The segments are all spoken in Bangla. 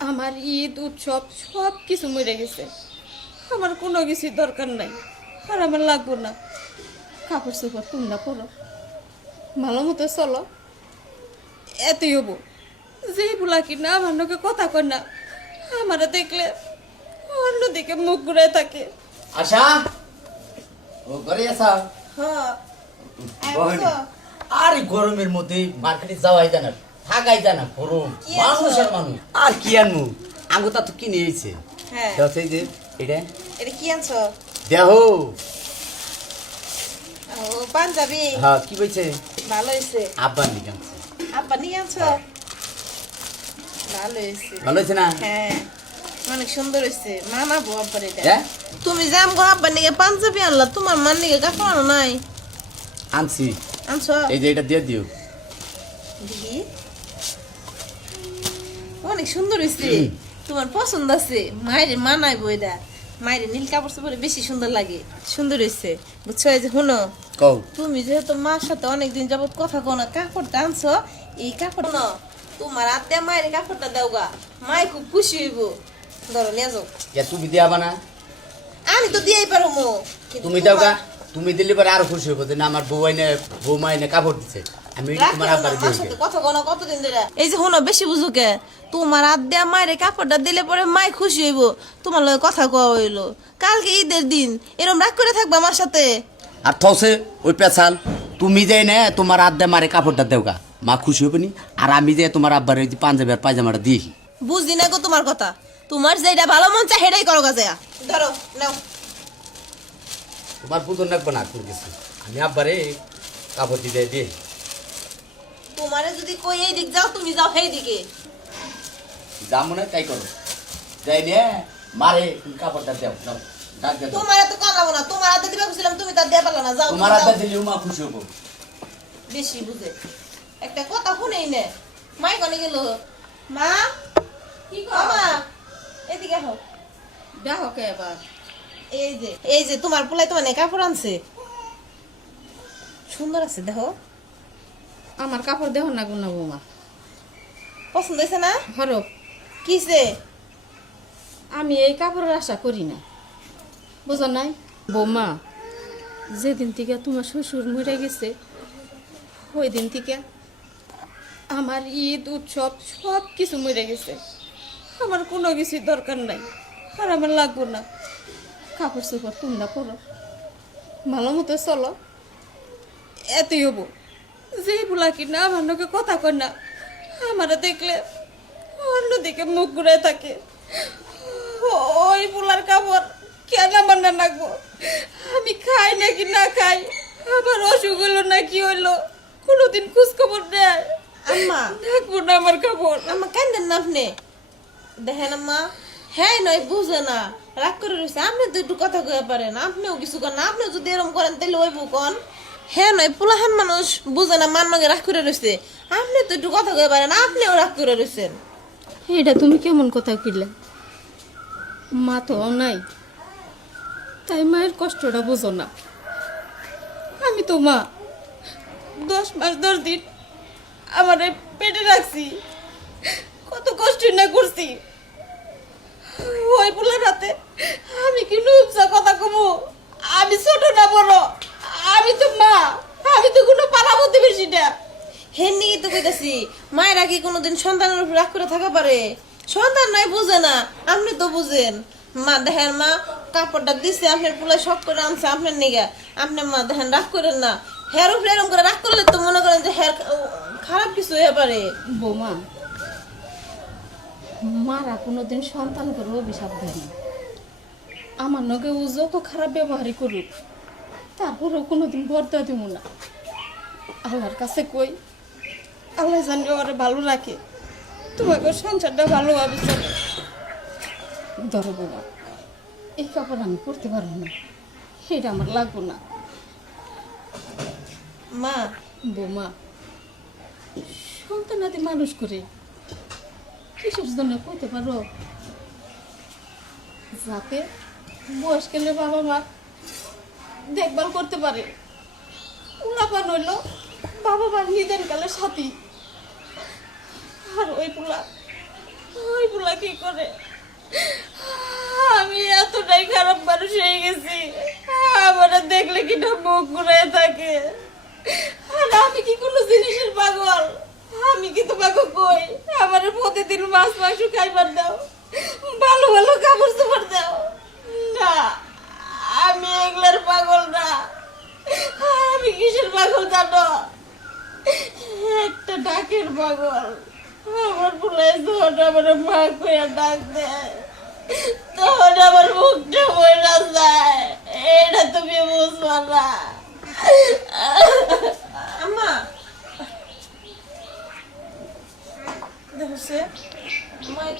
আমার ঈদ উৎসব সব কিছু মরে গেছে। আমার কোনো কিছুর দরকার নাই আর আমার লাগবো না। কাপড় চোপড় তোমরা পরো ভালো মতো চলো। এতই হব। যে বলা কি না আমার লোকে কথা কর না আমার দেখলে অন্যদিকে মুখ ঘুরে থাকে। আশা? ও ঘরে আসা হ্যাঁ। আর গরমের মধ্যে মার্কেটে যাওয়াই জানা জানা গরম। আর মানুষ। আর কি আনমু আঙ্গুতা তো কিনে এসেছে হ্যাঁ। দেখো যে এটা এটা কি আনছো? দেহ। ও পাঞ্জাবি। হ্যাঁ কি বলছে? ভালো হয়েছে আব্বার নিকে আনছে। আব্বা নিয়ে আনছো? ভালো হয়েছে ভালো হয়েছে না? হ্যাঁ। অনেক সুন্দর হয়েছে মানাবো আব্বার এটা। হ্যাঁ? তুমি গো আব্বার পাঞ্জাবি আনলা তোমার মান নিকে কাপড় আনো নাই? আনছি। আনছো? এই যে এটা দিয়ে দিও। অনেক সুন্দর হয়েছে তোমার পছন্দ আছে। মায়ের মানাইবো এটা। মায়ের নীল কাপড় চোপড়ে বেশি সুন্দর লাগে। সুন্দর হয়েছে বুঝছ? এই যে শুনো তুমি যেহেতু মার সাথে অনেকদিন যাবত কথা কো না কাপড়টা আনছো এই কাপড় না তোমার আত্মীয় মায়ের কাপড়টা দাও গা। মায় খুব খুশি হইব। ধরো নিয়ে যাও। তুমি দিয়া বানা আমি তো দিয়েই পারো মো। তুমি দাও গা। তুমি দিলে পরে আরও খুশি হব যে না আমার বউ আইনে বৌমা আইনে কাপড় দিছে। দিয়ে এই যে শুনো বেশি বুঝো কে? তোমার মায়ের কাপড়টা দিলে পরে মায় খুশি হইব। তোমার লগে কথা কওয়া হইল। কালকে ঈদের দিন এরম রাগ করে থাকবা আমার সাথে? আর থসে ওই পেছাল তুমি যাই না তোমার আড্ডা মারে কাপড়টা দেও গা। মা খুশি হবে নি? আর আমি যে তোমার আব্বার যে পাঞ্জাবি আর পায়জামাটা দিই বুঝলি না গো তোমার কথা। তোমার যেটা ভালো মন চায় সেটাই করো কাজে ধরো নাও। তোমার পুতুন রাখব না কিছু। আমি আব্বারে কাপড় দিতে দিয়ে তোমারে যদি কই এই দিক যাও তুমি যাও সেই দিকে। যা মনে তাই করো যাই নে মারে কাপড়টা দেও দাও। তোমার তো না তোমার হাতে দিবা খুঁজছিলাম তুমি তার দিয়ে পারল না যাও তোমার যাও। দিলেও মা খুশি হব। বেশি বুঝে। একটা কথা শুনেই নে। মাই কনে গেল। মা কি ও মা এদিকে হোক দেখো কে এবার। এই যে এই যে তোমার পোলাই তোমার কাপড় আনছে। সুন্দর আছে দেখো। আমার কাপড় দেহ না গুনা বৌমা। পছন্দ হয়েছে না? হরো কিসে আমি এই কাপড়ের আশা করি না। বুঝো নাই? বৌমা যেদিন থেকে তোমার শ্বশুর মরে গেছে ওই দিন থেকে আমার ঈদ উৎসব সব কিছু মরে গেছে। আমার কোনো কিছুর দরকার নাই আর আমার লাগবো না। কাপড় চোপড় তোমরা পরো। ভালো মতো চলো। এতই হব। যে বলা কি না আমার লোকে কথা কর না আমার দেখলে অন্যদিকে মুখ ঘুরে থাকে। ওই পোলার কাপড় কেন আমার না লাগবো আমি খাই নাকি না খাই? আমার অসুখ হলো না কি হইল কোনোদিন খোঁজ খবর দেয় আম্মা। থাকব না আমার কাপড়। আম্মা কান্দেন না আপনি। দেখেন আম্মা হ্যাঁ নয় বুঝে না। রাগ করে রয়েছে আপনি তো একটু কথা কয়ে পারেন আপনিও কিছু করেন আপনিও যদি এরকম করেন তাহলে ওইব কন। হ্যাঁ নয় পোলাহান মানুষ বুঝে না, মান নগে রাগ করে রয়েছে আপনি তো একটু কথা কয়ে পারেন, আপনিও রাগ করে রয়েছেন এটা তুমি কেমন কথা কইলে? মা তো নাই তাই মায়ের কষ্টটা বোঝো না। আমি তো মা, দশ মাস দশ দিন আমার পেটে রাখছি। কত কষ্ট না করছি। ওই পোলার রাতে আমি কি নুপসা কথা কমু? আমি ছোট না বড় আমি তো মা আমি তো কোনো পাড়া প্রতিবেশী না হেন নিয়ে তো কইতাছি, মায়েরা কি কোনোদিন সন্তানের উপর রাগ করে থাকা পারে। সন্তান নয়, বুঝে না। আপনি তো বুঝেন। মা দেখেন মা, কাপড়টা দিছে, আপনার পোলায় শখ করে আনছে, আপনার নিগা। আপনি মা দেখেন, রাগ করেন না। হের উপরে এরকম করে রাগ করলে তো মনে করেন যে হের খারাপ কিছু হয়ে পারে। বৌমা, মারা কোনোদিন সন্তান করে অভিশাপ দেয় আমার নগে ও যত খারাপ ব্যবহারই করুক, তারপরেও কোনোদিন বর্দা দিব না। আল্লাহর কাছে কই আল্লাহ জানি ওরা ভালো রাখে। তোমাকে সংসারটা ভালোভাবে চলে। ধরো বাবা, এই কাপড় আমি পরতে পারব না। সেটা আমার লাগবো না। মা, বৌমা সন্তানাদি মানুষ করে কিসের জন্য কইতে পারো? যাতে বয়স গেলে বাবা মা দেখভাল করতে পারে। উলাপা নইল বাবা মা নিদেন কালে সাথী। আর ওই পোলা ওই পোলা কি করে? আমি এতটাই খারাপ মানুষ হয়ে গেছি, আমার দেখলে কি না মুখ ঘুরে থাকে। আর আমি কি কোনো জিনিসের পাগল? আমি কি তোমাকে কই? আমার প্রতিদিন মাছ, মাংস খাইবার দাও, ভালো ভালো কাপড় চোপড় দাও। না, আমি এগুলার পাগল না। আমি কিসের পাগল জানো? একটা ডাকের পাগল। আমার ডাক তখন আমার মুখটা বইরা যায়। এটা তুমি না।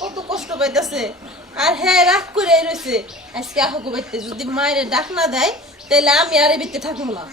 কত কষ্ট পাইতাছে। আর হ্যাঁ রাগ করে আজকে যদি মায়ের ডাক না দেয় তাহলে আমি আর বিতে থাকব না।